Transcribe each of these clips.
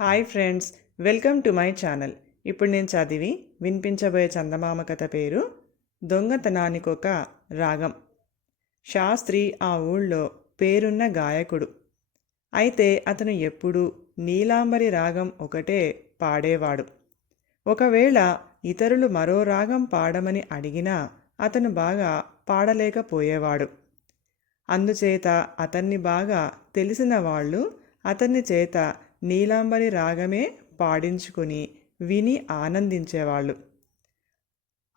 Hi friends welcome to my channel. ఇప్పుడు నేను చదివి వినిపించబోయే చందమామ కథ పేరు దొంగతనానికొక రాగం. శాస్త్రి ఆ ఊళ్ళో పేరున్న గాయకుడు. అయితే అతను ఎప్పుడూ నీలాంబరి రాగం ఒకటే పాడేవాడు. ఒకవేళ ఇతరులు మరో రాగం పాడమని అడిగినా అతను బాగా పాడలేకపోయేవాడు. అందుచేత అతన్ని బాగా తెలిసిన వాళ్ళు అతన్ని చేత నీలాంబరి రాగమే పాడించుకుని విని ఆనందించేవాళ్ళు.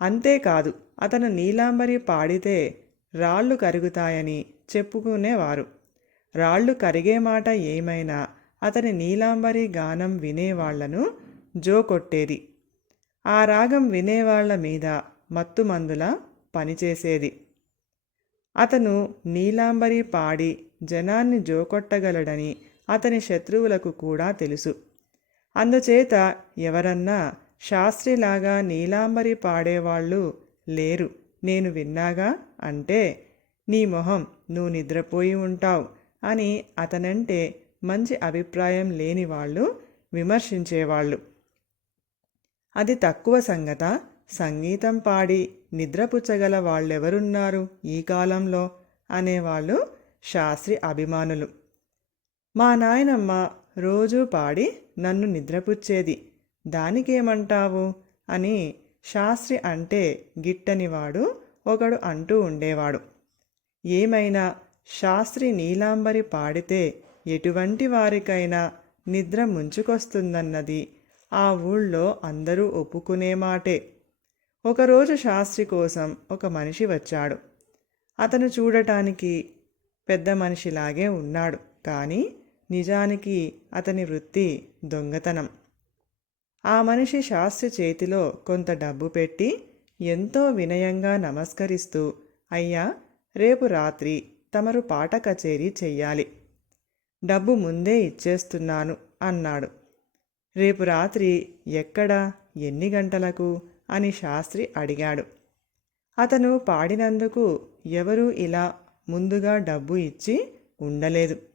అంతేకాదు అతను నీలాంబరి పాడితే రాళ్ళు కరుగుతాయని చెప్పుకునేవారు. రాళ్ళు కరిగే మాట ఏమైనా అతని నీలాంబరి గానం వినేవాళ్ళను జోకొట్టేది. ఆ రాగం వినేవాళ్ళ మీద మత్తుమందుల పనిచేసేది. అతను నీలాంబరి పాడి జనాన్ని జోకొట్టగలడని అతని శత్రువులకు కూడా తెలుసు. అందుచేత ఎవరన్నా శాస్త్రిలాగా నీలాంబరి పాడేవాళ్ళు లేరు. నేను విన్నాగా అంటే నీ మొహం నువ్వు నిద్రపోయి ఉంటావు అని అతనంటే మంచి అభిప్రాయం లేని వాళ్ళు విమర్శించేవాళ్ళు. అది తక్కువ సంగత. సంగీతం పాడి నిద్రపుచ్చగల వాళ్ళెవరున్నారు ఈ కాలంలో అనేవాళ్ళు శాస్త్రి అభిమానులు. మా నాయనమ్మ రోజూ పాడి నన్ను నిద్రపుచ్చేది. దానికేమంటావు? అని శాస్త్రి అంటే గిట్టనివాడు ఒకడు అంటూ ఉండేవాడు. ఏమైనా శాస్త్రి నీలాంబరి పాడితే ఎటువంటి వారికైనా నిద్ర ముంచుకొస్తుందన్నది ఆ ఊళ్ళో అందరూ ఒప్పుకునే మాటే. ఒకరోజు శాస్త్రి కోసం ఒక మనిషి వచ్చాడు. అతను చూడటానికి పెద్ద మనిషిలాగే ఉన్నాడు. కానీ నిజానికి అతని వృత్తి దొంగతనం. ఆ మనిషి శాస్త్రి చేతిలో కొంత డబ్బు పెట్టి ఎంతో వినయంగా నమస్కరిస్తూ అయ్యా రేపు రాత్రి తమరు పాట కచేరీ చెయ్యాలి. డబ్బు ముందే ఇచ్చేస్తున్నాను అన్నాడు. రేపు రాత్రి ఎక్కడ ఎన్ని గంటలకు? అని శాస్త్రి అడిగాడు. అతను పాడినందుకు ఎవరూ ఇలా ముందుగా డబ్బు ఇచ్చి ఉండలేదు.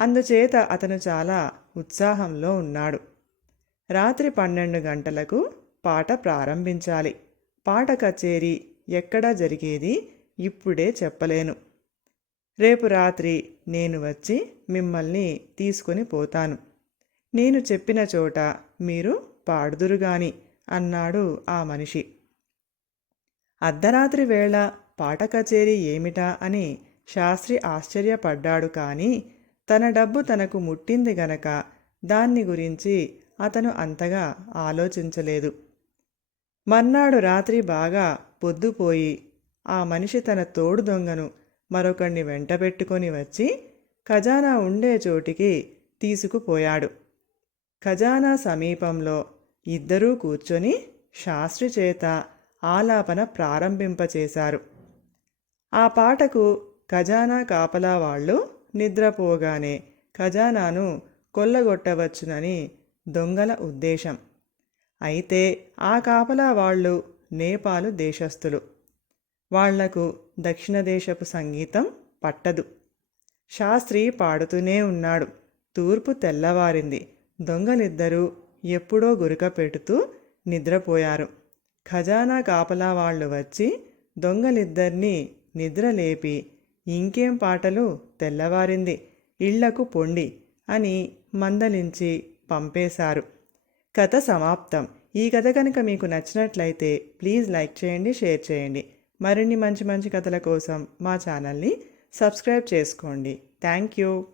అందుచేత అతను చాలా ఉత్సాహంలో ఉన్నాడు. రాత్రి పన్నెండు గంటలకు పాట ప్రారంభించాలి. పాట కచేరీ ఎక్కడ జరిగేది ఇప్పుడే చెప్పలేను. రేపు రాత్రి నేను వచ్చి మిమ్మల్ని తీసుకొని పోతాను. నేను చెప్పిన చోట మీరు పాడుదురుగాని అన్నాడు ఆ మనిషి. అర్ధరాత్రి వేళ పాట కచేరీ ఏమిటా అని శాస్త్రి ఆశ్చర్యపడ్డాడు కానీ తన డబ్బు తనకు ముట్టింది గనక దాన్ని గురించి అతను అంతగా ఆలోచించలేదు. మర్నాడు రాత్రి బాగా పొద్దుపోయి ఆ మనిషి తన తోడు దొంగను మరొకడిని వెంటబెట్టుకొని వచ్చి ఖజానా ఉండే చోటికి తీసుకుపోయాడు. ఖజానా సమీపంలో ఇద్దరూ కూర్చొని శాస్త్రి చేత ఆలాపన ప్రారంభింపచేశారు. ఆ పాటకు ఖజానా కాపలా వాళ్ళు నిద్రపోగానే ఖజానాను కొల్లగొట్టవచ్చునని దొంగల ఉద్దేశం. అయితే ఆ కాపలా వాళ్ళు నేపాలు దేశస్థులు. వాళ్ళకు దక్షిణ దేశపు సంగీతం పట్టదు. శాస్త్రి పాడుతూనే ఉన్నాడు. తూర్పు తెల్లవారింది. దొంగలిద్దరూ ఎప్పుడో గురక పెడుతూ నిద్రపోయారు. ఖజానా కాపలా వాళ్ళు వచ్చి దొంగలిద్దరినీ నిద్రలేపి ఇంకేం పాటలు తెల్లవారింది. ఇళ్ళకు పొండి అని మందలించి పంపేశారు. కథ సమాప్తం. ఈ కథ కనుక మీకు నచ్చినట్లయితే ప్లీజ్ లైక్ చేయండి షేర్ చేయండి. మరిన్ని మంచి మంచి కథల కోసం మా ఛానల్ని సబ్స్క్రైబ్ చేసుకోండి. Thank you.